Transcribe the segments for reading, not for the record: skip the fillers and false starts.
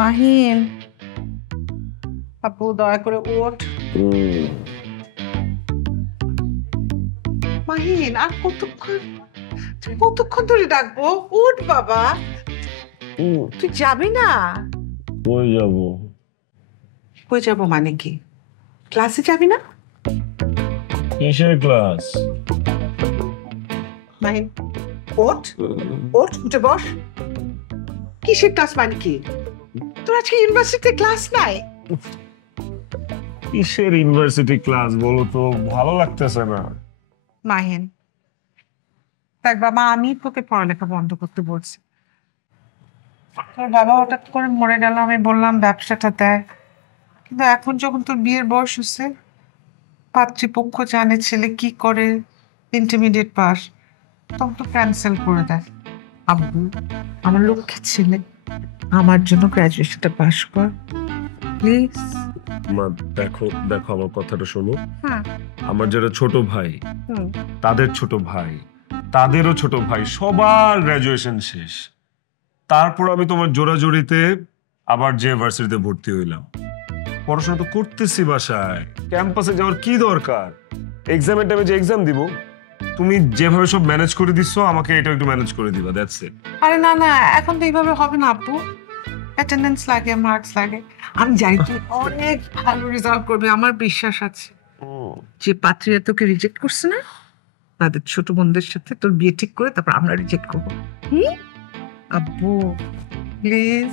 মাহিন, আপু দয়া করে ওঠ। মাহিন, আর কতক্ষণ ধরে ডাকবো? উঠ বাবা, তুই যাবি না? কই যাব? কই যাবো মানে কি? ক্লাসে যাবি না? কিসের ক্লাস? মাহিন ওঠ, উঠে বস। কিসের ক্লাস মানে কি? তোর আজকে ইউনিভার্সিটিতে ক্লাস নাই? কিসের ইউনিভার্সিটি ক্লাস বলো তো, ভালো লাগতেছে না। মাহিন দেখ বাবা, আমি তোকে পড়ালেখা বন্ধ করতে বলছি। তোর বাবা হঠাৎ করে মরে গেল, আমি বললাম ব্যবসাটা দেখ, কিন্তু এখন যখন তোর বিয়ের বয়স হচ্ছে, পাত্রীপক্ষ জানে ছেলে কি করে, ইন্টারমিডিয়েট পাস, তখন তো ক্যান্সেল করে দেয়। আব্বু, আমার লক্ষ্যের ছেলে, আমার জন্য গ্রাজুয়েশনটা পাস কর প্লিজ। মা দেখো দেখো, আমার কথাটা শোনো। হ্যাঁ। আমার যারা ছোট ভাই, হুম। তাদের ছোট ভাই, তাদেরও ছোট ভাই, সবার গ্রাজুয়েশন শেষ। তারপর আমি তোমার জোরাজোরিতে আবার যে ভার্সিটিতে ভর্তি হইলাম। পড়াশোনা তো করতেছি বাসায়, ক্যাম্পাসে যাওয়ার কি দরকার? এক্সামের টাইমে যে এক্সাম দিব, তুমি যেভাবে সব ম্যানেজ করে দিচ্ছ, আমাকে এটা একটু ম্যানেজ করে দিবা, দ্যাটস ইট। আরে না না, এখন তো এইভাবে হবে না আব্বু। অ্যাটেন্ডেন্স লাগে, মার্কস লাগে। আমি জানি তুই অনেক ভালো রেজাল্ট করবে, আমার বিশ্বাস আছে। যে পাত্রীরা তোকে রিজেক্ট করছে না, তাদের ছোট বোনদের সাথে তোর বিয়ে ঠিক করে তারপর আমরা রিজেক্ট করবো। আব্বু প্লিজ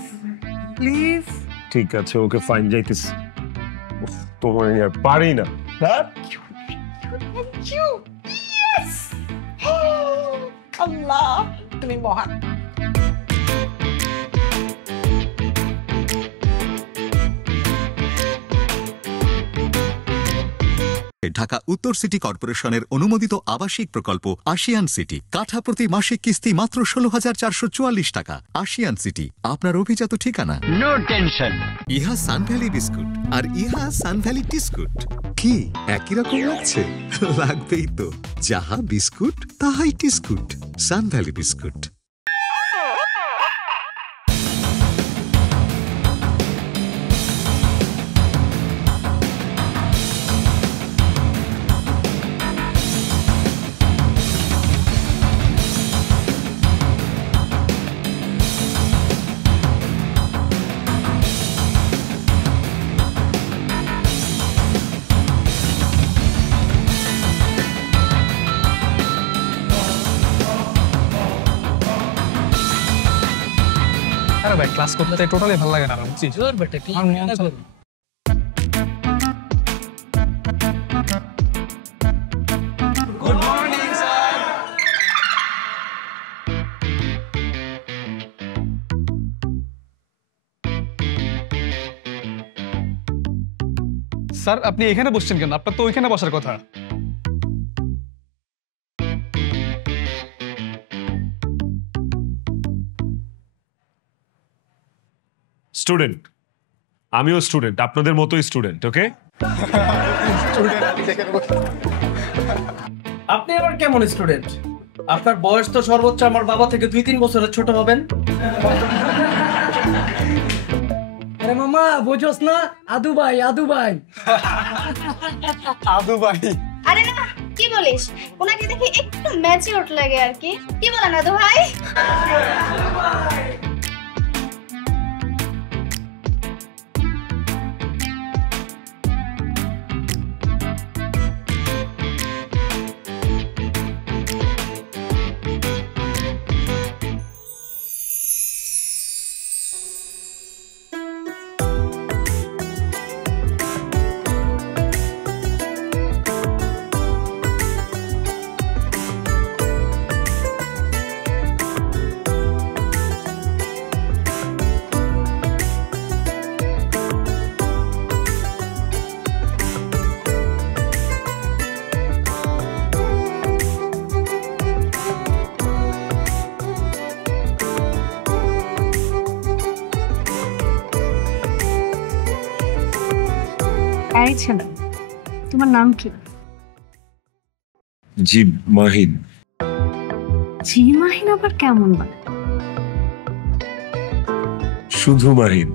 প্লিজ। ঠিক আছে, ওকে ফাইন, যাইতেছি। উফ, তোমার আর পারি না। হ্যাঁ, Thank you. Yes. আল্লাহ, তুমি মহান। ঢাকা উত্তর সিটি কর্পোরেশনের অনুমোদিত আবাসিক প্রকল্প আশিয়ান সিটি, কাঠা প্রতি মাসিক কিস্তি মাত্র 16,444 টাকা। আশিয়ান সিটি আপনার অভিজাত ঠিকানা। No tension. ইহা সানভ্যালি বিস্কুট আর ইহা সানভ্যালি টিস্কুট। কি একই রকম লাগছে? লাগবেই তো, যাহা বিস্কুট তাহাই টিস্কুট। সানভ্যালি বিস্কুট। আরে ভাই, ক্লাস করতে টোটালি ভালো লাগে না, বুঝছিস? Good morning sir. স্যার, আপনি এখানে বসছেন কেন? আপনার তো ওইখানে বসার কথা। স্টুডেন্ট, আমিও স্টুডেন্ট, আপনাদের মতোই স্টুডেন্ট। ওকে, আপনি আবার কেমন স্টুডেন্ট? আপনার বয়স তো সর্বোচ্চ আমার বাবা থেকে 2-3 বছরের ছোট হবেন। আরে মামা, বুঝোস না? আদু ভাই, আদু ভাই। আদু ভাই? আরে না, কি বলিস? ওনাকে দেখে একটু ম্যাচিউরড লাগে আর কি। কি বলেন আদু ভাই? এই ছেলে, তোমার নাম কি? জি মাহিন। জি মাহিন আবার কেমন বলে? শুধু মাহিন।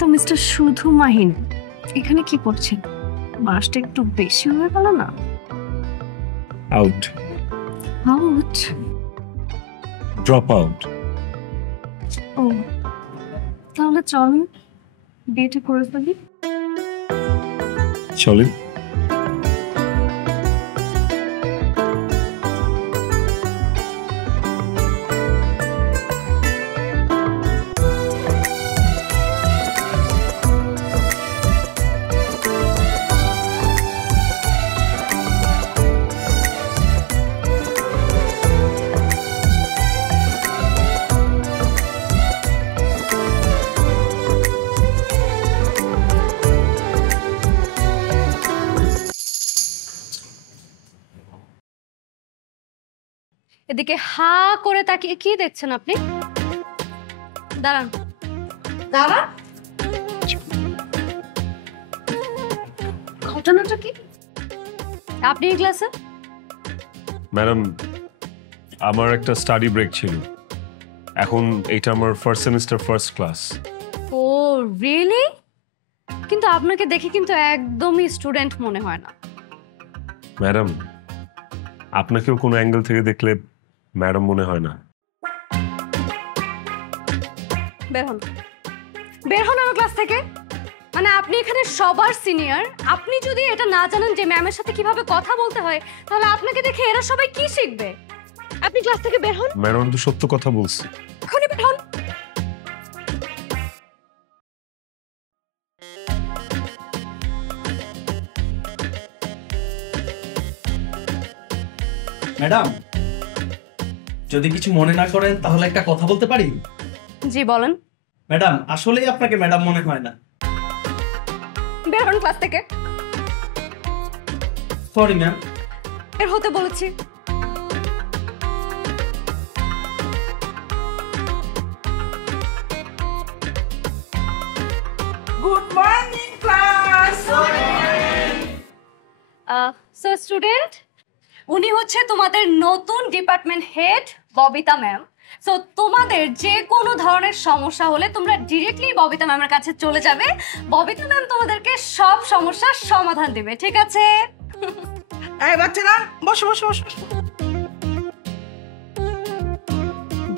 তো মিস্টার শুধু মাহিন এখানে কি করছেন? মাসটা একটু বেশি হয়ে গেল না? Out, out? Drop out. ও তাহলে চলুন বিয়েটা করে ফেলি। চলেন। এদিকে হা করে তাকিয়ে কি দেখছেন আপনি? দাঁড়ান দাঁড়ান। ঘটনাটা কি? আপনি এই ক্লাসে? ম্যাডাম, আমার একটা স্টাডি ব্রেক ছিল, এখন এটা আমার ফার্স্ট সেমিস্টার ফার্স্ট ক্লাস। ও রিয়েলি? কিন্তু আপনাকে দেখে কিন্তু একদমই স্টুডেন্ট মনে হয় না। ম্যাডাম, আপনাকেও কোনো অ্যাঙ্গেল থেকে দেখলে ম্যাডাম মনে হয় না। বের হন, বের হন আমার ক্লাস থেকে। মানে আপনি এখানে সবার সিনিয়র, আপনি যদি এটা না জানেন যে ম্যামের সাথে কিভাবে কথা বলতে হয়, তাহলে আপনাকে দেখে এরা সবাই কি শিখবে? আপনি ক্লাস থেকে বের হন। ম্যাডাম, আমি তো সত্য কথা বলছি। এখনই বের হন। ম্যাডাম, যদি কিছু মনে না করেন তাহলে একটা কথা বলতে পারি? জি বলেন। ম্যাডাম, আসলেই আপনাকে ম্যাডাম মনে হয় না। বের হন ক্লাস থেকে। Sorry ma'am. বের হতে বলেছি। Good morning class. So student, উনি হচ্ছে তোমাদের নতুন department head Babita ma'am. So তোমাদের যে কোনো ধরনের সমস্যা হলে তোমরা ডিরেক্টলি ববিতা ম্যামের কাছে চলে যাবে। ববিতা ম্যাম তোমাদেরকে সব সমস্যার সমাধান দেবে, ঠিক আছে? এই বাচ্চারা বসো বসো বসো।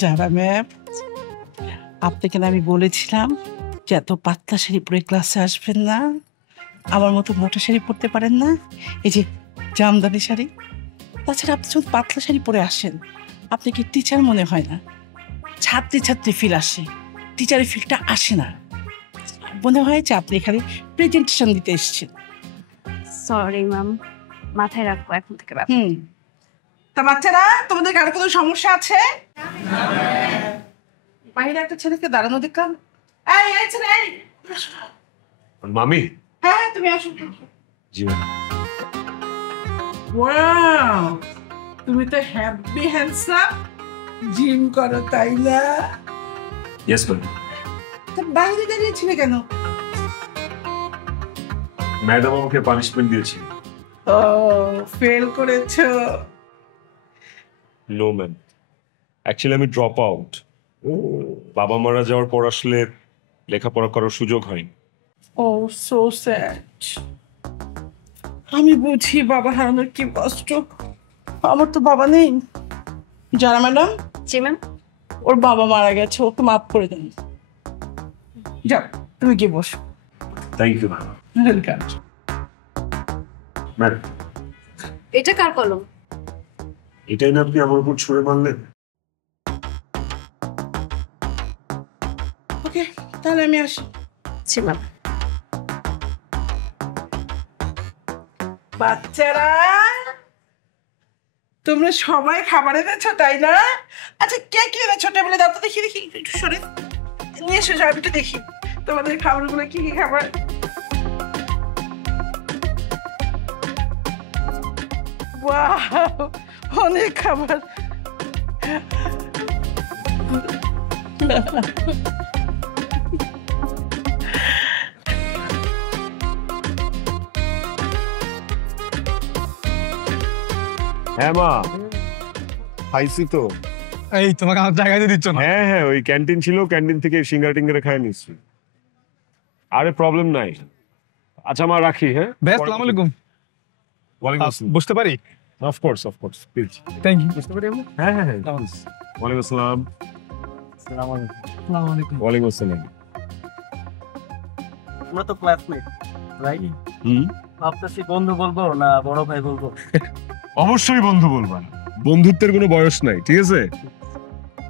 যারা ম্যাম, আপনাকে না আমি বলেছিলাম যে এত পাতলা শাড়ি পরে ক্লাসে আসবেন না, আমার মতো মোটা শাড়ি পরতে পারেন না, এই যে জামদানি শাড়ি। তাছাড়া আপনি যখন পাতলা শাড়ি পরে আসেন, আপনি কি টিচার মনে হয় না? ছাত্রী ছাত্রী ফিল আসে, টিচারের ফিলটা আসে না। মনে হয় যে আপনি এখানে প্রেজেন্টেশন দিতে এসেছেন। সরি ম্যাম, মাথায় রাখবো এখন থেকে ব্যাপার। তা বাচ্চারা, তোমাদের কারো কোনো সমস্যা আছে? বাইরে একটা ছেলেকে দাঁড়ানো দেখলাম। এই এই ছেলে, এই মামি। হ্যাঁ তুমি আসো। জি ম্যাম। ওয়াও, তুমি তো হ্যাপি হ্যান্ডসাম, জিম করো তাই না? Yes ma'am. তা বাইরে দাঁড়িয়েছিলে কেন? ম্যাডাম আমাকে পানিশমেন্ট দিয়েছে। ও ফেল করেছো? নো ম্যাম, অ্যাকচুয়ালি আমি ড্রপ আউট। বাবা মারা যাওয়ার পর আসলে লেখাপড়া করার সুযোগ হয়নি। ও সো স্যাড। আমি বুঝি বাবা হারানোর কি কষ্ট। আমার তো বাবা নেই। যারা ম্যাডাম, জি ম্যাম। ওর বাবা মারা গেছে, ওকে মাফ করে দেন। যাও তুমি গিয়ে বসো। Thank you ma'am. Welcome. Madam, এটা কার কলম? এটাই না আপনি আমার উপর ছুঁড়ে মারলেন? ওকে, তাহলে আমি আসি। জি ম্যাম। বাচ্চারা, তোমরা সবাই খাবার এনেছো তাই না? আচ্ছা কে কি এনেছো টেবিলে দাও তো দেখি, দেখি একটু সরে নিয়ে এসো, আমি একটু দেখি তোমাদের খাবারগুলো কি কি খাবার। ওয়াও, অনেক খাবার। হ্যাঁ মা, খাইছি তো। এই তোমাকে আমার জায়গায় দিয়ে দিচ্ছ না। হ্যাঁ হ্যাঁ, ওই ক্যান্টিন ছিল, ক্যান্টিন থেকে সিঙ্গারা টিঙ্গারা খাই নিচ্ছি। আরে প্রবলেম নাই। আচ্ছা মা রাখি, হ্যাঁ? ভাই আসসালামু আলাইকুম। ওয়ালাইকুম আসসালাম। বসতে পারি? Of course please. Thank you. বুঝতে পারি আমরা? হ্যাঁ হ্যাঁ হ্যাঁ। ওয়ালাইকুম আসসালাম। আসসালামু আলাইকুম। ওয়ালাইকুম আসসালাম। আমরা তো ক্লাসমেট, রাইট? ভাবতেছি বন্ধু বলবো না বড় ভাই বলবো। অবশ্যই বন্ধু বলবা, বন্ধুত্বের কোনো বয়স নাই, ঠিক আছে?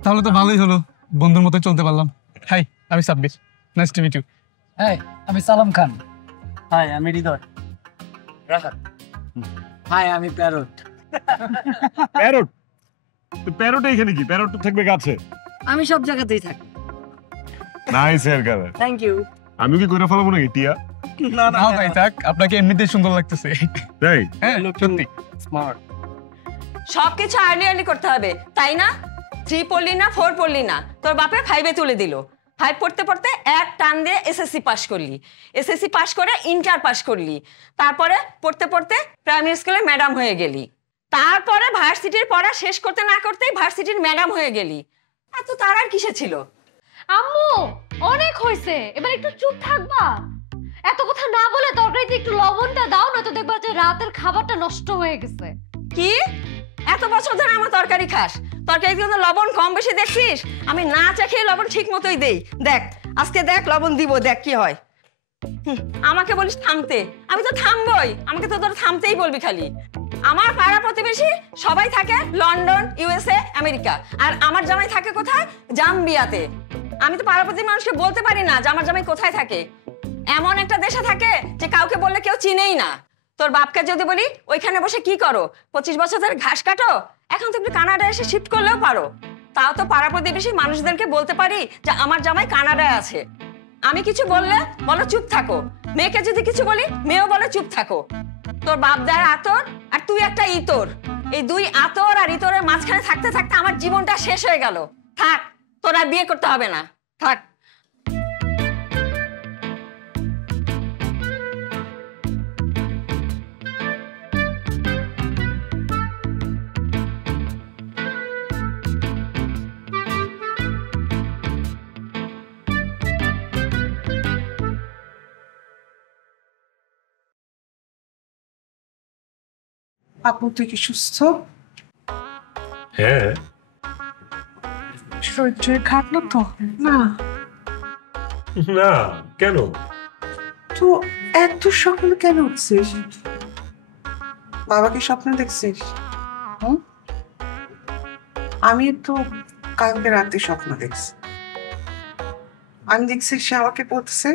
তাহলে তো ভালোই হলো, বন্ধুর মতো চলতে পারলাম। হাই, আমি Sabbir. Nice to meet you. হ্যাঁ আমি সালাম খান। হাই, আমি হৃদয়। রাহাত। হাই আমি প্যারট। প্যারট? প্যারট এখানে কি? প্যারট তো থাকবে গাছে। আমি সব জায়গাতেই থাকি। Nice hair colour. Thank you. আমি কি কইরা ফেলাবো নাকি টিয়া? না ভাই থাক, আপনাকে এমনিতেই সুন্দর লাগতেছে। তাই? হ্যাঁ সত্যি। স্মার্ট। সবকিছু আর্লি আর্লি করতে হবে, তাই না? 3 পড়লি না 4 পড়লি না, তোর বাপে 5-এ তুলে দিল। 5 পড়তে পড়তে এক টান দিয়ে এসএসসি পাস করলি, এসএসসি পাস করে ইন্টার পাস করলি, তারপরে পড়তে পড়তে প্রাইমারি স্কুলে ম্যাডাম হয়ে গেলি, তারপরে ভার্সিটির পড়া শেষ করতে না করতেই ভার্সিটির ম্যাডাম হয়ে গেলি। এত তার আর কিসে ছিল? আম্মু অনেক হয়েছে, এবার একটু চুপ থাকবা। এত কথা না বলে তরকারিতে একটু লবণটা দাও, না তো দেখবা যে রাতের খাবারটা নষ্ট হয়ে গেছে। কি এত বছর ধরে আমার তরকারি খাস, তরকারিতে তো লবণ কম বেশি দেখছিস? আমি না চেখে লবণ ঠিক মতোই দেই। দেখ আজকে দেখ লবণ দিব, দেখ কি হয়। আমাকে বলিস থামতে, আমি তো থামবই, আমাকে তো তোর থামতেই বলবি খালি। আমার পাড়া প্রতিবেশী সবাই থাকে লন্ডন, ইউএসএ, আমেরিকা, আর আমার জামাই থাকে কোথায়? জাম্বিয়াতে। আমি তো পাড়া প্রতিবেশী মানুষকে বলতে পারি না যে আমার জামাই কোথায় থাকে। এমন একটা দেশে থাকে যে কাউকে বললে কেউ চিনেই না। তোর বাপকে যদি বলি ওইখানে বসে কি করো, 25 বছর ধরে ঘাস কাটো, এখন তো একটু কানাডায় এসে শিফট করলেও পারো। তাও তো পাড়া প্রতিবেশী মানুষদেরকে বলতে পারি যে আমার জামাই কানাডায় আছে। আমি কিছু বললে বলো চুপ থাকো, মেয়েকে যদি কিছু বলি মেয়েও বলে চুপ থাকো। তোর বাপ দেয় আতর আর তুই একটা ইতর, এই দুই আতর আর ইতরের মাঝখানে থাকতে থাকতে আমার জীবনটা শেষ হয়ে গেল। থাক, তোর আর বিয়ে করতে হবে না, থাক। আপু তুই কি সুস্থ? হ্যাঁ। শরীর খারাপ না তো? না না, কেন? তো এত সকালে কেন উঠছিস? বাবাকে স্বপ্ন দেখছিস? আমি তো কালকে রাতে স্বপ্ন দেখছি। আমি দেখছি সে আমাকে বলতেছে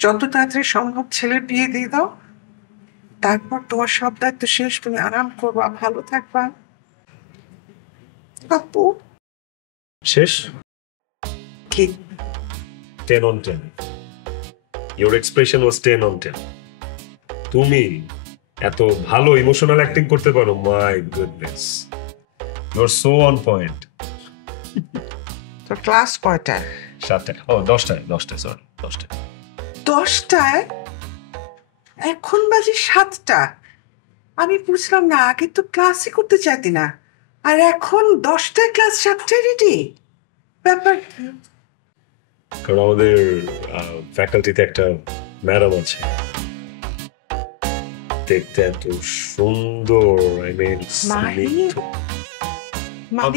যত তাড়াতাড়ি সম্ভব ছেলের বিয়ে দিয়ে দাও, তারপর তোমার সব দায়িত্ব শেষ, তুমি আরাম করবা, ভালো থাকবা। আপু শেষ? কি 10 on 10. Your expression was 10 on 10. তুমি এত ভালো ইমোশনাল অ্যাক্টিং করতে পারো, my goodness, you are so on point. তোর ক্লাস কয়টায়? 7টায়। ও 10টায়, সরি 10টায়। 10টায়? এখন বাজে 7টা। আমি বুঝলাম না, আগে তো ক্লাসই করতে চাইতি না, আর এখন 10টায় ক্লাস, 7টায় রেডি। ব্যাপার কি? কারণ আমাদের ফ্যাকাল্টিতে একটা ম্যাডাম আছে, দেখতে এত সুন্দর, আই মিন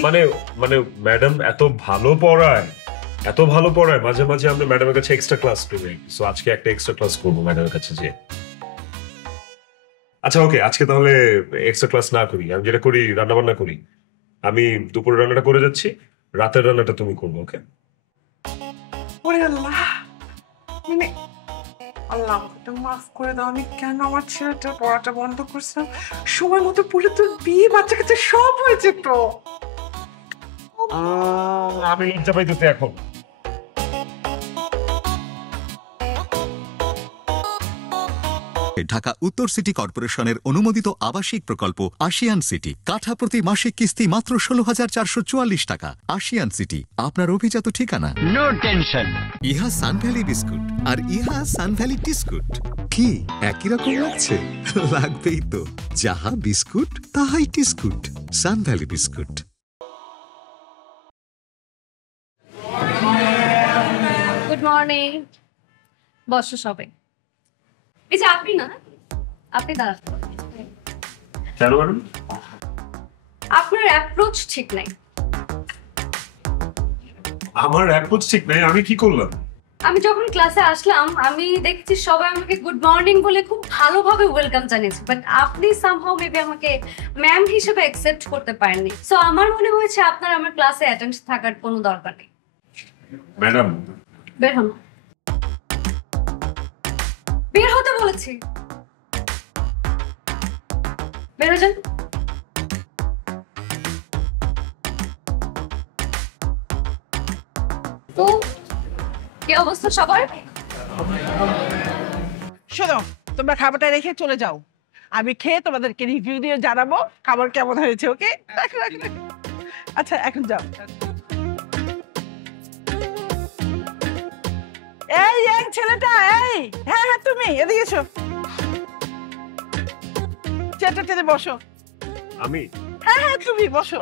মানে ম্যাডাম এত ভালো পড়ায়, মাঝে মাঝে আমরা ম্যাডামের কাছে এক্সট্রা ক্লাস করি। সো আজকে একটা এক্সট্রা ক্লাস করবো ম্যাডামের কাছে যে। আচ্ছা ওকে, আজকে তাহলে এক্সট্রা ক্লাস না করি, আমি যেটা করি রান্না বান্না করি। আমি দুপুরের রান্নাটা করে যাচ্ছি, রাতের রান্নাটা তুমি করবো, ওকে? ওরে আল্লাহ, মানে আল্লাহ আমাকে মাফ করে দাও, আমি কেন আমার ছেলেটা পড়াটা বন্ধ করছিলাম। সময় মতো পড়ে তোর বিয়ে, বাচ্চা কাচ্চা সব হয়ে যেত। আমি লজ্জা পাইতেছি এখন। ঢাকা উত্তর সিটি কর্পোরেশনের অনুমোদিত আবাসিক প্রকল্প আশিয়ান সিটি, কাঠা প্রতি মাসিক কিস্তি মাত্র 16,444 টাকা। আশিয়ান সিটি আপনার অভিজাত ঠিকানা। No tension. ইহা সানভ্যালি বিস্কুট আর ইহা সানভ্যালি টিস্কুট। কি একই রকম লাগছে? লাগবেই তো, যাহা বিস্কুট তাহাই টিস্কুট। সানভ্যালি বিস্কুট। Good morning. বসো সবাই। এই যে আপনি না, আপনি দাঁড়ান। কেন ম্যাডাম? আপনার অ্যাপ্রোচ ঠিক নাই। আমার অ্যাপ্রোচ ঠিক নাই? আমি কি করলাম? আমি যখন ক্লাসে আসলাম আমি দেখছি সবাই আমাকে গুড মর্নিং বলে খুব ভালোভাবে ওয়েলকাম জানিয়েছে, বাট আপনি সামহাউ মেবি আমাকে ম্যাম হিসেবে অ্যাকসেপ্ট করতে পারেননি। সো আমার মনে হয়েছে আপনার আমার ক্লাসে অ্যাটেন্ড থাকার কোনো দরকার নেই। ম্যাডাম, বের হন। বের হতে বলেছি, বের হয়ে যান। তো কি অবস্থা সবার? শোনো, তোমরা খাবারটা রেখে চলে যাও, আমি খেয়ে তোমাদেরকে রিভিউ দিয়ে জানাবো খাবার কেমন হয়েছে। ওকে, রাখো রাখো রাখো। আচ্ছা এখন যাও। এই এই ছেলেটা, এই হ্যাঁ হ্যাঁ তুমি এদিকে এসো, চেয়ারটাতে বসো। আমি? হ্যাঁ হ্যাঁ তুমি বসো।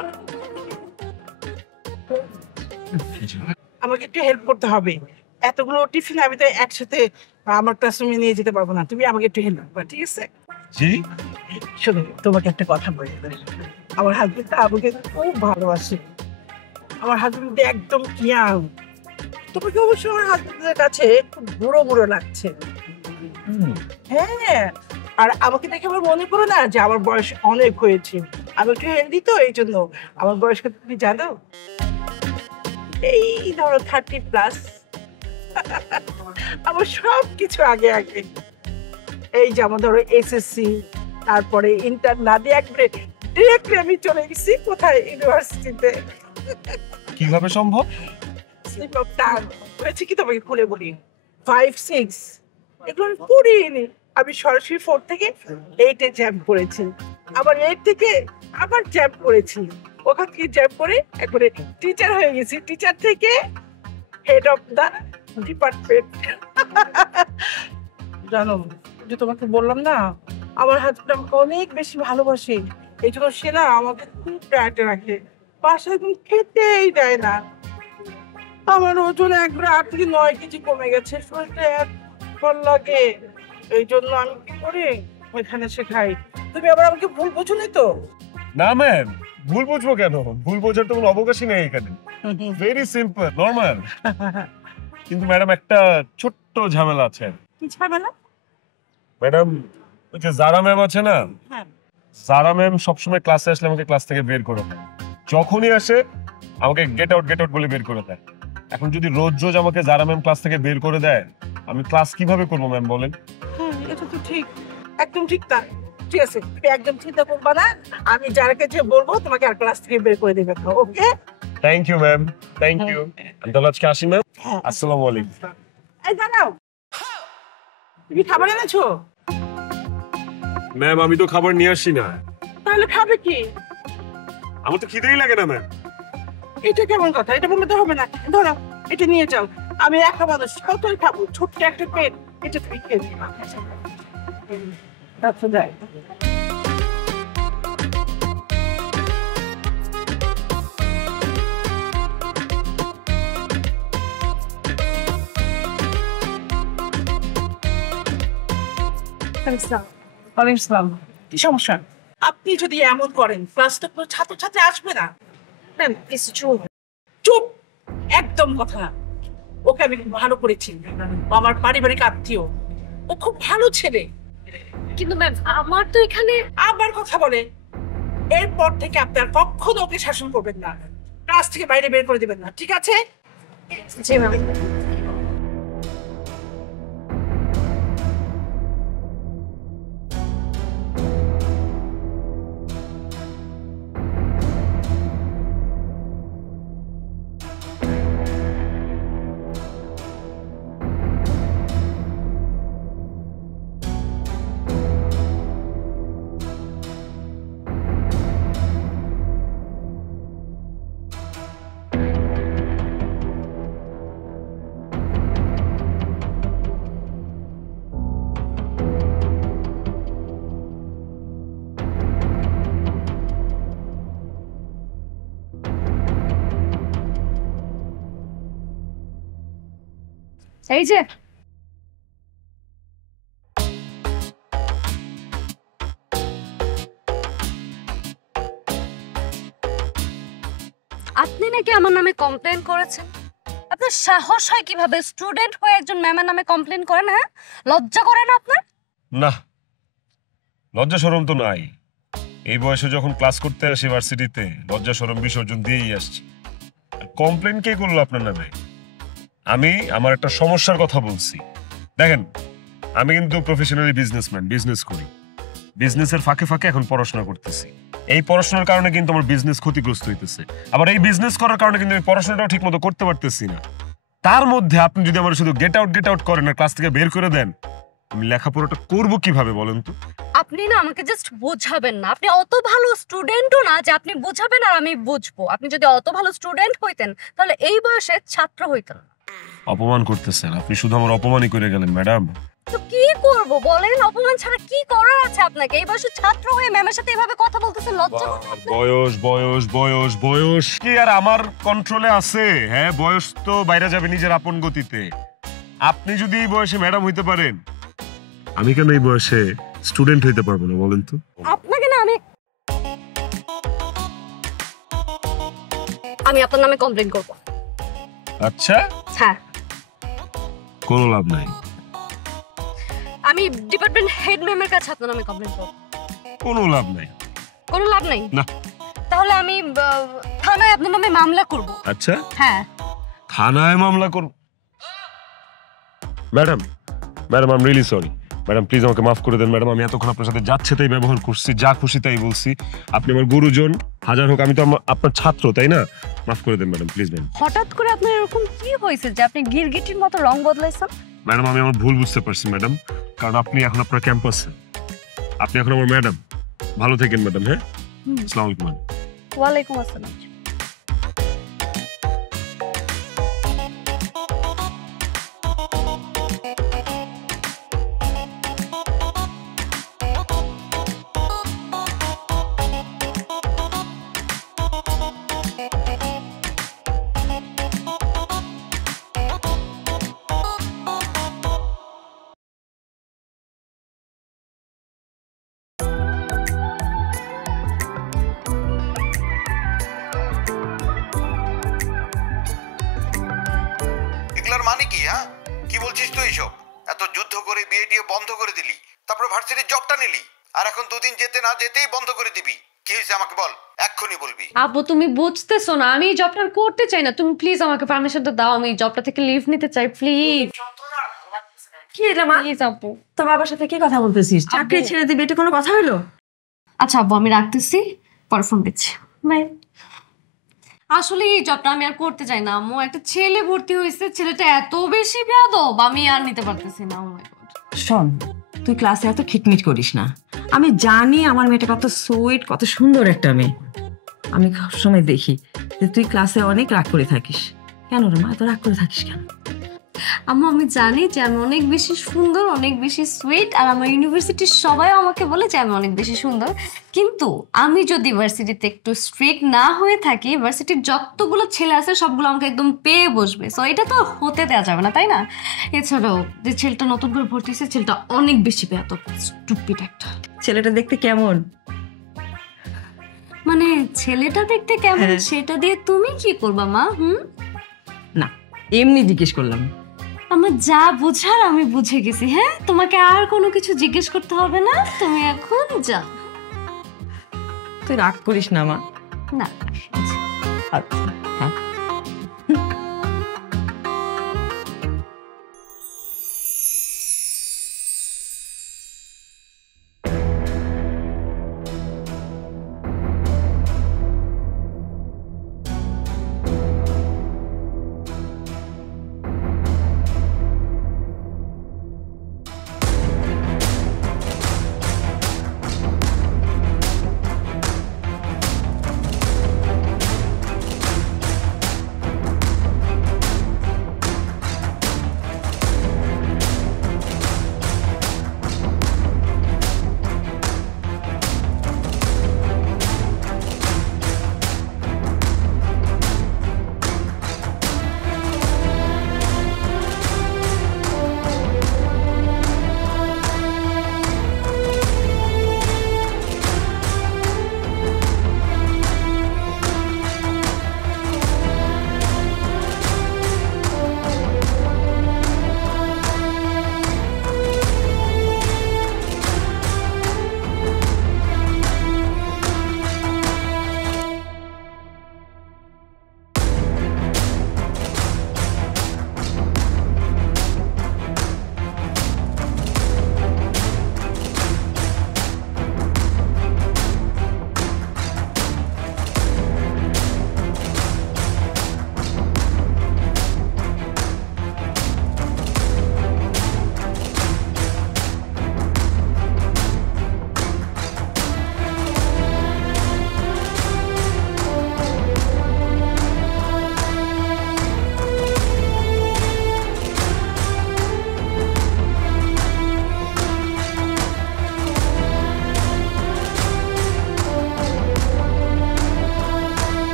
আমাকে একটু হেল্প করতে হবে, এতগুলো টিফিন আমি তো একসাথে আমার ক্লাসরুমে নিয়ে যেতে পারবো না, তুমি আমাকে একটু হেল্প করবে, ঠিক আছে? জি। শোনো, তোমাকে একটা কথা বলি, আমার হাজবেন্ড আমাকে খুব ভালোবাসে, আমার হাজবেন্ড একদম ইয়াং, তোমাকে অবশ্য আমার হাজবেন্ডের কাছে খুব বুড়ো বুড়ো লাগছে। হ্যাঁ, আর আমাকে দেখে আমার মনে পড়ে না যে আমার বয়স অনেক হয়েছে, আমি একটু হেলদি তো, এই জন্য। আমার বয়স কত তুমি জানো? এই ধরো 30+। আমার সব কিছু আগে আগে, এই যেমন ধরো SSC, তারপরে ইন্টার না দিয়ে একবারে ডিরেক্টলি আমি চলে গেছি কোথায়, ইউনিভার্সিটিতে। কিভাবে সম্ভব? স্লিপ অফ টাং হয়েছে কি তোমাকে খুলে বলি, 5, 6 এগুলো আমি পড়িনি, আমি সরাসরি 4 থেকে 8-এ জ্যাম্প করেছি, আবার 8 থেকে আবার জ্যাম্প করেছি, ওখান থেকে জ্যাম্প করে একবারে টিচার হয়ে গেছি, টিচার থেকে হেড অফ দা ডিপার্টমেন্ট। জানো, যে তোমাকে বললাম না আমার হাজবেন্ড আমাকে অনেক বেশি ভালোবাসে, এই জন্য সে না আমাকে খুব টায়ার্ডে রাখে, বাসায় তুমি খেতেই দেয় না। আমার ওজন একবারে 8 থেকে 9 কেজি কমে গেছে, শরীরটা এক ভালো লাগে, এই জন্য আমি কি করি ওইখানে সে খাই। তুমি আবার আমাকে ভুল বোঝোনি তো? না ম্যাম, ভুল বুঝবো কেন? ভুল বোঝার তো কোনো অবকাশই নেই এখানে, ভেরি সিম্পল নরমাল। কিন্তু ম্যাডাম একটা ছোট্ট ঝামেলা আছে। কি ঝামেলা? ম্যাডাম, ওই যে জারা ম্যাম আছে না, হ্যাঁ। জারা ম্যাম সবসময় ক্লাসে আসলে আমাকে ক্লাস থেকে বের করে দেয়, যখনই আসে আমাকে গেট আউট বলে বের করে দেয়। এখন যদি রোজ রোজ আমাকে জারা ম্যাম ক্লাস থেকে বের করে দেয়, আমি ক্লাস কিভাবে করবো ম্যাম বলেন? হ্যাঁ, এটা তো ঠিক, একদম ঠিক। তা ঠিক আছে, তুমি একদম চিন্তা করবা না, আমি যারাকে যে বলবো তোমাকে আর ক্লাস থেকে বের করে দেবে। Okay, thank you ma'am, thank you. আমি তাহলে আজকে আসি ম্যাম। হ্যাঁ। আসসালামু আলাইকুম। এই দাঁড়াও, তুমি খাবার এনেছো? ম্যাম, আমি তো খাবার নিয়ে আসি না। তাহলে খাবে কি? আমার তো খিদেই লাগে না ম্যাম। এটা কেমন কথা? এটা বললে তো হবে না। ধরো, এটা নিয়ে যাও, আমি একা মানুষ কতই খাবো, ছোট্ট একটা পেট, এটা তুমি খেয়ে নিবা। আচ্ছা যাই। ওয়ালাইকুম আসসালাম। কি সমস্যা? আপনি যদি এমন করেন ক্লাসটা কোনো ছাত্রছাত্রী আসবে না। ম্যাম প্লিজ চুপ। চুপ, একদম কথা না। ওকে আমি খুব ভালো করেছি, ও আমার পারিবারিক আত্মীয়, ও খুব ভালো ছেলে। কিন্তু ম্যাম আমার তো এখানে আবার কথা বলে, এরপর থেকে আপনি আর কখনো ওকে শাসন করবেন না, ক্লাস থেকে বাইরে বের করে দিবেন না, ঠিক আছে? জি ম্যাম। এই যে কি আমার নামে কমপ্লেন করেছেন? আপনার সাহস হয় কিভাবে স্টুডেন্ট হয়ে একজন ম্যামের নামে কমপ্লেন করেন? হ্যাঁ, লজ্জা করে না আপনার? না, লজ্জা শরম তো নাই। এই বয়সে যখন ক্লাস করতে আসি ভার্সিটিতে, লজ্জা শরম বিসর্জন দিয়েই আসছি। কমপ্লেন কে করলো আপনার নামে? আমি আমার একটা সমস্যার কথা বলছি। দেখেন, আমি কিন্তু প্রফেশনালি বিজনেসম্যান, বিজনেস করি। বিজনেসের ফাঁকে ফাঁকে এখন পড়াশোনা করতেছি। এই পড়াশোনার কারণে কিন্তু আমার বিজনেস ক্ষতিগ্রস্ত হইতেছে। আবার এই বিজনেস করার কারণে কিন্তু আমি পড়াশোনাটাও ঠিক মতো করতে পারতেছি না। তার মধ্যে আপনি যদি আমার শুধু গেট আউট করেন আর ক্লাস থেকে বের করে দেন, আমি লেখাপড়াটা করবো কিভাবে বলেন তো? আপনি না আমাকে জাস্ট বোঝাবেন না। আপনি অত ভালো স্টুডেন্টও না যে আপনি বোঝাবেন আর আমি বুঝবো। আপনি যদি অত ভালো স্টুডেন্ট হইতেন তাহলে এই বয়সে ছাত্র হইতেন না। অপমান করতেছেন আপনি, শুধু আমার অপমানই করে গেলেন ম্যাডাম। তো কি করব বলেন? অপমান ছাড়া কি করার আছে আপনাকে? এই বয়সে ছাত্র হয়ে ম্যামের সাথে এভাবে কথা বলতেছেন, লজ্জা করে না? বয়স বয়স বয়স বয়স কি আর আমার কন্ট্রোলে আছে? হ্যাঁ, বয়স তো বাইরে যাবে নিজের আপন গতিতে। আপনি যদি এই বয়সে ম্যাডাম হইতে পারেন, আমি কেন এই বয়সে স্টুডেন্ট হইতে পারবো না বলেন তো? আপনাকে না আমি আপনার নামে কমপ্লেইন করব। আচ্ছা, হ্যাঁ, কোনো লাভ নাই। আমি ডিপার্টমেন্ট হেড ম্যামের কাছে আপনার নামে কমপ্লেইন করব। কোনো লাভ নাই। কোনো লাভ নাই? না। তাহলে আমি থানায় আপনার নামে মামলা করব। আচ্ছা, হ্যাঁ। থানায় মামলা করব? Madam, madam I am really sorry. Madam please আমাকে মাফ করে দেন ম্যাডাম। আমি এতক্ষণ আপনার সাথে যাচ্ছে তাই ব্যবহার করছি, যা খুশি তাই বলছি। আপনি আমার গুরুজন, হাজার হোক আমি তো আপনার ছাত্র, তাই না? মাফ করে দেন ম্যাডাম, প্লিজ ম্যাডাম। হঠাৎ করে আপনার এরকম কি হয়েছে যে আপনি গিরগিটির মতো রং বদলাইছেন? ম্যাডাম আমি আমার ভুল বুঝতে পারছি ম্যাডাম, কারণ আপনি এখন আপনার ক্যাম্পাসে, আপনি এখন আমার ম্যাডাম। ভালো থাকেন ম্যাডাম। হ্যাঁ, আসসালামু আলাইকুম। ওয়ালাইকুম আসসালাম। এগুলার মানে কি? হ্যাঁ, কি বলছিস তুই এসব? এত যুদ্ধ করে বিয়ে টিয়ে বন্ধ করে দিলি, তারপরে ভার্সিটির জবটা নিলি, আর এখন দুদিন যেতে না যেতেই বন্ধ করে দিবি। কি হয়েছে আমাকে বল, এক্ষুনি বলবি। আপু তুমি বুঝতেছো না, আমি এই জবটা করতে চাই না। তুমি প্লিজ আমাকে পারমিশনটা দাও, আমি এই জবটা থেকে লিভ নিতে চাই প্লিজ। কি রে মা? প্লিজ আপু। তোর বাবার সাথে কি কথা বলতেছিস? চাকরি ছেড়ে দিবি, এটা কোনো কথা হলো? আচ্ছা আব্বু, আমি রাখতেছি, পরে ফোন দিচ্ছি। বাই। আসলে এই জবটা আমি আর করতে চাই না আম্মু। একটা ছেলে ভর্তি হয়েছে, ছেলেটা এত বেশি বেয়াদব, আমি আর নিতে পারতেছি না। ও মাই গড। শোন, তুই ক্লাসে এত খিটমিট করিস না। আমি জানি আমার মেয়েটা কত সুইট, কত সুন্দর একটা মেয়ে। আমি সবসময় দেখি যে তুই ক্লাসে অনেক রাগ করে থাকিস। কেন রে মা, এত রাগ করে থাকিস কেন? আম্মু আমি জানি যে আমি অনেক বেশি সুন্দর, অনেক বেশি সুইট, আর আমার ইউনিভার্সিটির সবাই আমাকে বলে যে আমি অনেক বেশি সুন্দর। কিন্তু আমি যদি ভার্সিটিতে একটু স্ট্রিক্ট না হয়ে থাকি, ভার্সিটির যতগুলো ছেলে আছে সবগুলো আমাকে একদম পেয়ে বসবে। সো এটা তো হতে দেওয়া যাবে না, তাই না? এছাড়াও যে ছেলেটা নতুন করে ভর্তি হয়েছে, ছেলেটা অনেক বেশি বেয়াদব, স্টুপিড একটা। ছেলেটা দেখতে কেমন? মানে ছেলেটা দেখতে কেমন সেটা দিয়ে তুমি কি করবা মা? না, এমনি জিজ্ঞেস করলাম। আমার যা বুঝার আমি বুঝে গেছি। হ্যাঁ, তোমাকে আর কোনো কিছু জিজ্ঞেস করতে হবে না, তুমি এখন যা। তুই রাগ করিস না মা। না আচ্ছা, হ্যাঁ।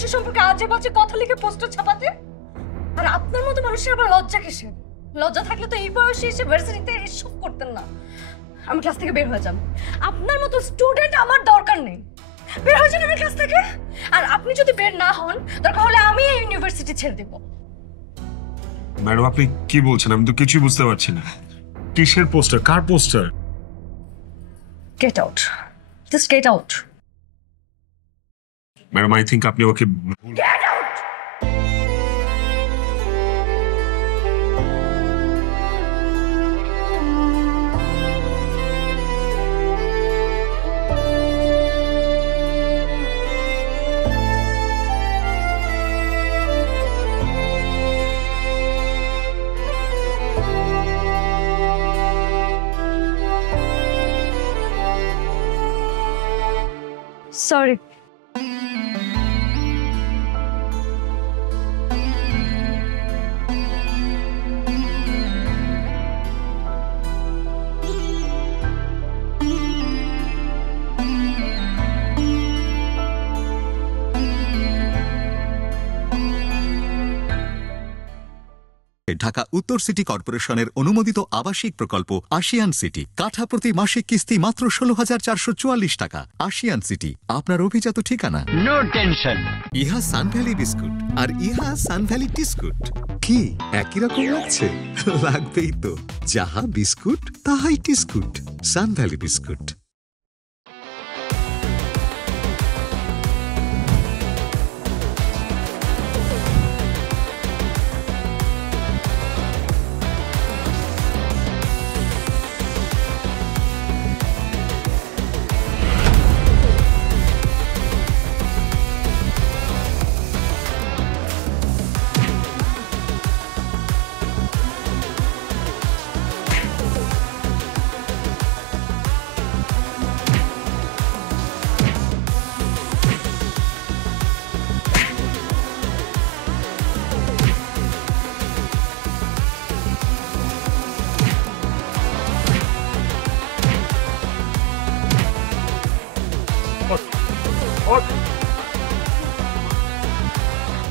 মানুষের সম্পর্কে আজে বাজে কথা লিখে পোস্টার ছাপাতে? আর আপনার মতো মানুষের আবার লজ্জা কিসের? লজ্জা থাকলে তো এই বয়সে এসে ভার্সিটিতে এসব করতেন না। আমি ক্লাস থেকে বের হয়ে যাব। আপনার মতো স্টুডেন্ট আমার দরকার নেই। বের হয়ে যান আমার ক্লাস থেকে। আর আপনি যদি বের না হন, দরকার হলে আমি এই ইউনিভার্সিটি ছেড়ে দেব। ম্যাডাম আপনি কি বলছেন? আমি তো কিছুই বুঝতে পারছি না। কিসের পোস্টার? কার poster? Get out, just get out. Madam I think আপনি okay get out. Sorry. Dhaka উত্তর সিটি কর্পোরেশনের অনুমোদিত আবাসিক প্রকল্প আশিয়ান সিটি, কাঠা প্রতি মাসিক কিস্তি মাত্র 16,444 টাকা। আশিয়ান সিটি আপনার অভিজাত ঠিকানা। No tension. ইহা সানভ্যালি বিস্কুট আর ইহা সানভ্যালি টিস্কুট। কি একই রকম লাগছে? লাগবেই তো, যাহা বিস্কুট তাহাই টিস্কুট। সানভ্যালি বিস্কুট।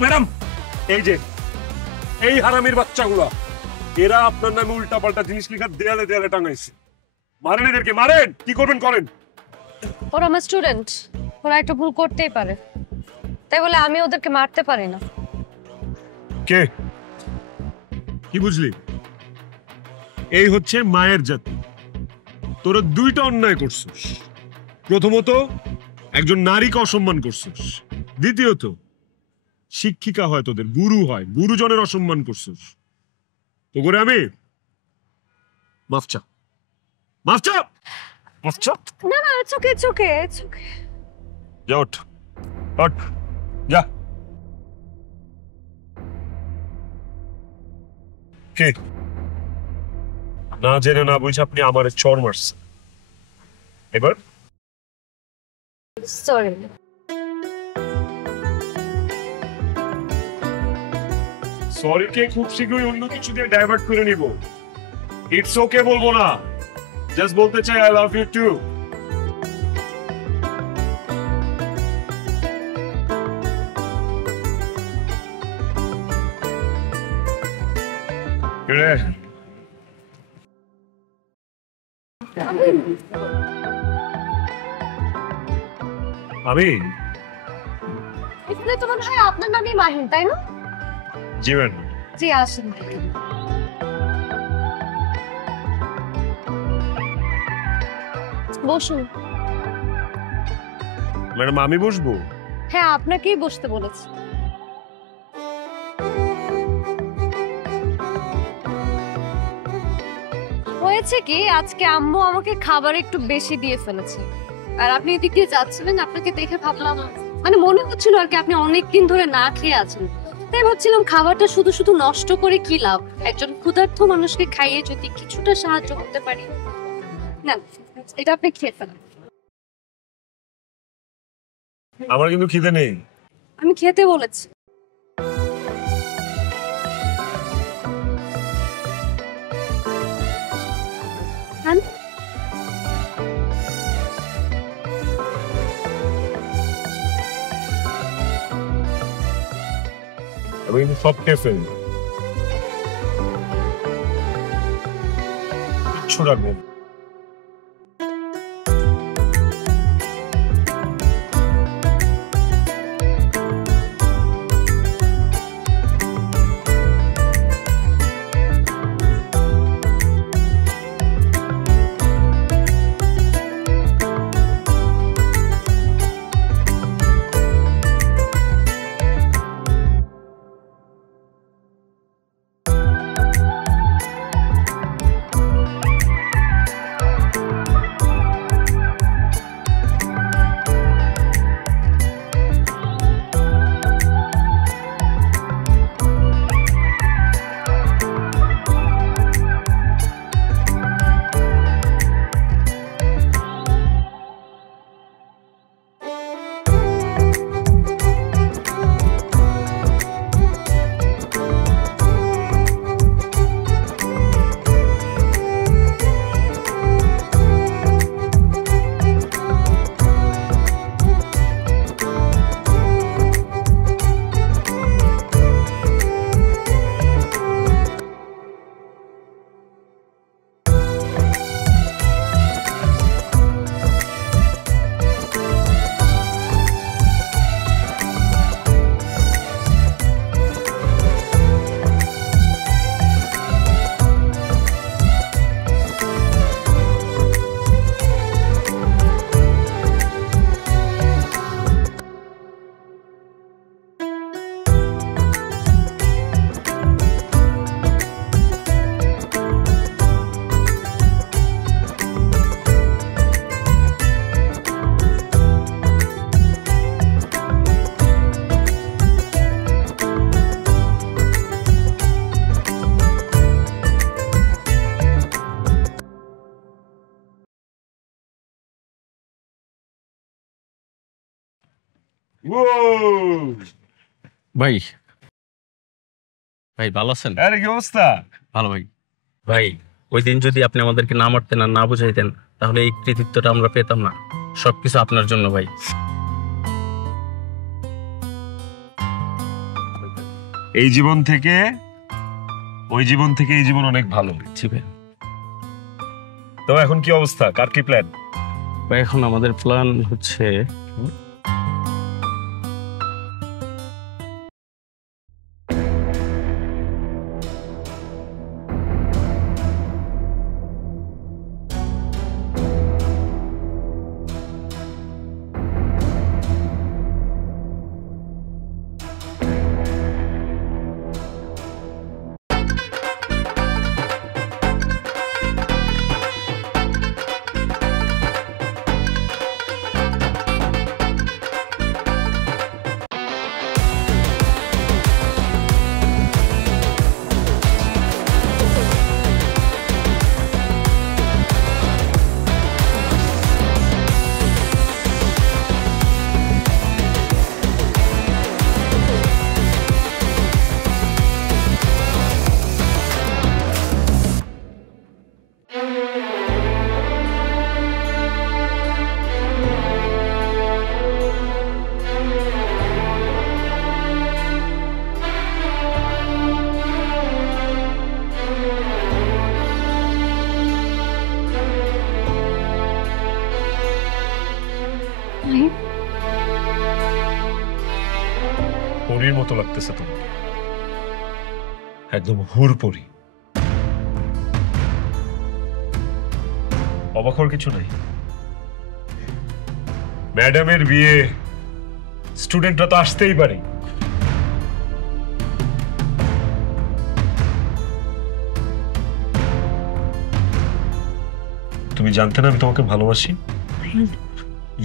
ম্যাডাম এই যে এই হারামির বাচ্চাগুলা, এরা আপনার নামে উল্টা পাল্টা জিনিস লেখা দেয়ালে দেয়ালে টাঙাইছে। মারেন এদেরকে, মারেন। কি করবেন করেন। ওরা আমার স্টুডেন্ট, ওরা একটা ভুল করতেই পারে, তাই বলে আমি ওদেরকে মারতে পারি না। কে? কি বুঝলি? এই হচ্ছে মায়ের জাতি। তোরা দুইটা অন্যায় করছিস। প্রথমত একজন নারীকে অসম্মান করছিস, দ্বিতীয়ত শিক্ষিকা হয় তোদের, গুরু হয়, গুরুজনের অসম্মান করছিস। তো করে আমি মাফ চা, মাফ চা, মাফ চা। না না, it's okay, it's okay, it's okay. যা ওঠ, ওঠ, যা। কে? না জেনে না বুঝে আপনি আমার চর মারছেন। এবার সরি। সরি কে খুব শীঘ্রই অন্য কিছু দিয়ে ডাইভার্ট করে নিব। ইটস ওকে বলবো না, জাস্ট বলতে চাই আই লাভ ইউ টু। আমি এখানে তো মনে হয় আপনার নামই মাহিন, তাই না? জি ম্যাডাম। জি আসেন। বসুন। ম্যাডাম আমি বসবো? হ্যাঁ, আপনাকেই বসতে বলেছি। হয়েছে কি, আজকে আম্মু আমাকে খাবার একটু বেশি দিয়ে ফেলেছে, আর আপনি এদিকে যাচ্ছিলেন, আপনাকে দেখে ভাবলাম, মানে মনে হচ্ছিল আর কি আপনি অনেকদিন ধরে না খেয়ে আছেন, তাই ভাবছিলাম খাবারটা শুধু শুধু নষ্ট করে কি লাভ, একজন ক্ষুধার্ত মানুষকে খাইয়ে যদি কিছুটা সাহায্য করতে পারি। না, এটা আপনি খেয়ে ফেলেন। আমার কিন্তু খিদে নেই। আমি খেতে বলেছি। আমি কিন্তু সব খেয়ে ফেলবো, কিচ্ছু রাখবো না। ভাই ভাই ভালো আছেন? আরে কি অবস্থা? ভালো ভাই। ভাই ওই দিন যদি আপনি আমাদেরকে না মারতেন আর না বুঝাইতেন তাহলে এই কৃতিত্বটা আমরা পেতাম না। সবকিছু আপনার জন্য ভাই। এই জীবন থেকে ওই জীবন থেকে এই জীবন অনেক ভালো। জি ভাই। তো এখন কি অবস্থা, কার কি প্ল্যান? ভাই এখন আমাদের প্ল্যান হচ্ছে পরীর মতো লাগতেছে তোমাকে, একদম হুর পরী। অবাক হওয়ার কিছু নাই। ম্যাডামের বিয়ে, স্টুডেন্টরা তো আসতেই পারে। তুমি জানতে না আমি তোমাকে ভালোবাসি?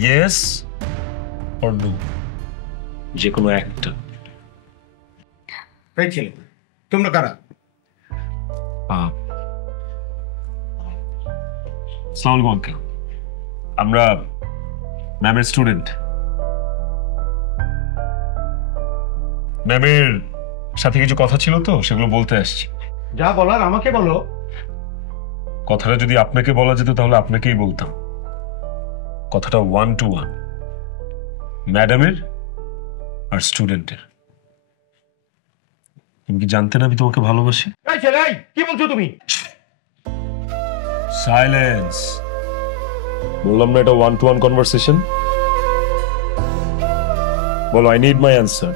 ইয়েস অর নো, যে কোনো একটা। এই ছেলে, তোমরা কারা? আসসালামু আলাইকুম আঙ্কেল, আমরা ম্যামের স্টুডেন্ট। ম্যামের সাথে কিছু কথা ছিল তো, সেগুলো বলতে আসছি। যা বলার আমাকে বলো। কথাটা যদি আপনাকে বলা যেত তাহলে আপনাকেই বলতাম। কথাটা 1 to 1, ম্যাডামের আর স্টুডেন্টের। তুমি কি জানতে না আমি তোমাকে ভালোবাসি? এই ছেলে, এই, কি বলছো তুমি? সাইলেন্স। বললাম না এটা 1-to-1 কনভারসেশন। বলো, আই নিড মাই অ্যান্সার।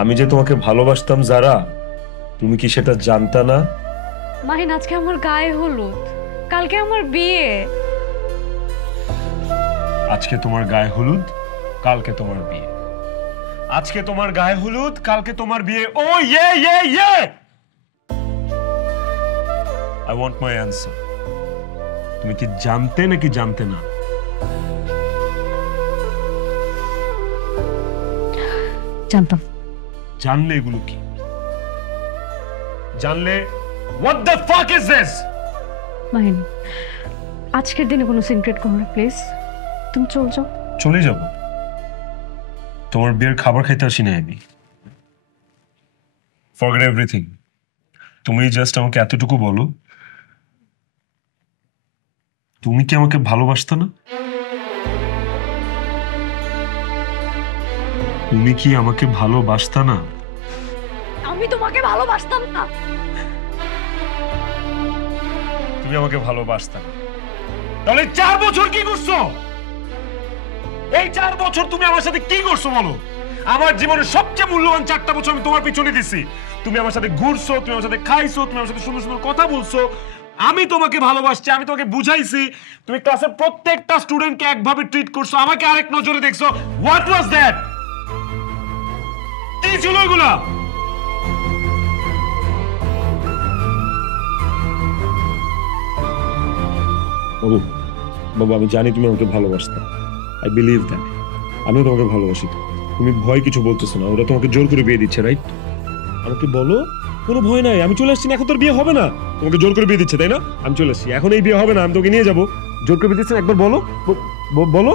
আমি যে তোমাকে ভালোবাসতাম যারা, তুমি কি সেটা জানতা না? মাহিন, আজকে আমার গায়ে হলুদ, কালকে আমার বিয়ে। আজকে তোমার গায়ে হলুদ, কালকে তোমার বিয়ে। আজকে তোমার গায়ে হলুদ, কালকে তোমার বিয়ে। ও ইয়ে আই ওয়ান্ট মাই অ্যান্সার। তুমি কি জানতে নাকি জানতে না? জানতাম। জানলে এগুলো কি? জানলে what the fuck is this? Mahin, আজকের দিনে কোনো সিক্রেট করো না প্লিজ। তুমি চল যাও। চলে যাব? তোমার বিয়ের খাবার খাইতে আসি না আমি। Forget everything. তুমি জাস্ট আমাকে এতটুকু বলো, তুমি কি আমাকে ভালোবাসতে না? তুমি কি আমাকে ভালোবাসতে না? আমি তোমাকে ভালোবাসতাম না। তুমি আমাকে ভালোবাসতে না, তাহলে 4 বছর কি করছো? এই 4 বছর তুমি আমার সাথে কি করছো বলো? আমার জীবনের সবচেয়ে মূল্যবান 4টা বছর আমি তোমার পিছনে দিছি। তুমি আমার সাথে ঘুরছো, তুমি আমার সাথে খাইছো, তুমি আমার সাথে সুন্দর সুন্দর কথা বলছো। আমি তোমাকে ভালোবাসছি, আমি তোমাকে বুঝাইছি। তুমি ক্লাসের প্রত্যেকটা স্টুডেন্টকে একভাবে ট্রিট করছো, আমাকে আরেক নজরে দেখছো। What was that? কি ছিল এগুলা? বাবু, বাবু, আমি জানি তুমি আমাকে ভালোবাসতে। I believe that. আমিও তোমাকে ভালোবাসি। তুমি ভয় কিছু বলতেছো না, ওরা তোমাকে জোর করে বিয়ে দিচ্ছে, রাইট? আমাকে বলো, কোনো ভয় নাই, আমি চলে আসছি না। এখন তোর বিয়ে হবে না, তোমাকে জোর করে বিয়ে দিচ্ছে, তাই না? আমি চলে আসছি, এখন এই বিয়ে হবে না, আমি তোকে নিয়ে যাবো। জোর করে বিয়ে দিচ্ছেন, একবার বলো, বলো।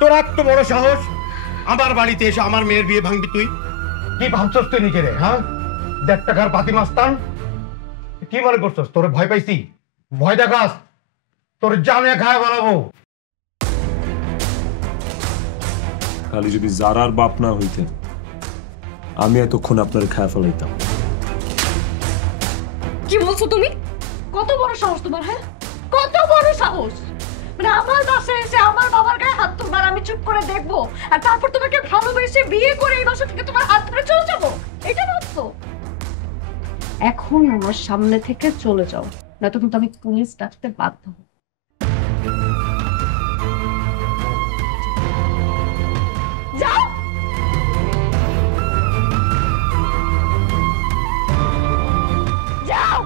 তোর এত বড় সাহস, আমার বাড়িতে এসে আমার মেয়ের বিয়ে ভাঙবি তুই? কি ভাবছস তুই নিজেরে? হ্যাঁ, 1.5 টাকার পাতি মাস্তান। কি মনে করছস তোরে ভয় পাইছি? ভয় দেখাস, তোর জানে খায় বানাবো। খালি যদি জারার বাপ না হইতেন, আমি এতক্ষণ আপনার খায় ফেলাইতাম। কি বলছো তুমি? কত বড় সাহস তোমার? হ্যাঁ, কত বড় সাহস! মানে আমার বাসায় এসে আমার বাবার গায়ে হাত তুলবার, আমি চুপ করে দেখবো, আর তারপর তোমাকে ভালোবেসে বিয়ে করে এই বাসা থেকে তোমার হাত ধরে চলে যাবো? এটা ভাবছো? এখন আমার সামনে থেকে চলে যাও, নয়তো কিন্তু আমি পুলিশ ডাকতে বাধ্য হব। যাও। যাও।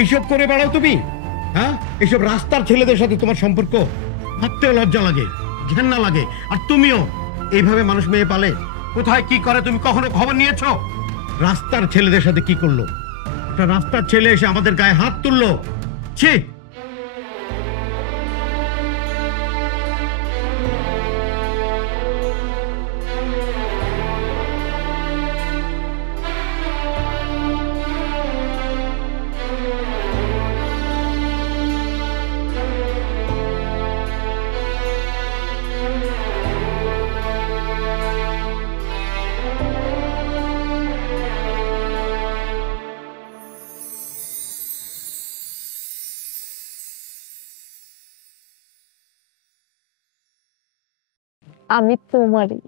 এইসব করে বেড়াও তুমি? হ্যাঁ, এইসব রাস্তার ছেলেদের সাথে তোমার সম্পর্ক? ভাবতেও লজ্জা লাগে, ঘেন্না লাগে। আর তুমিও এইভাবে মানুষ মেয়ে পালে? কোথায় কি করে তুমি কখনো খবর নিয়েছো? রাস্তার ছেলেদের সাথে কি করলো? একটা রাস্তার ছেলে এসে আমাদের গায়ে হাত তুললো। ছি! আমি তোমারই।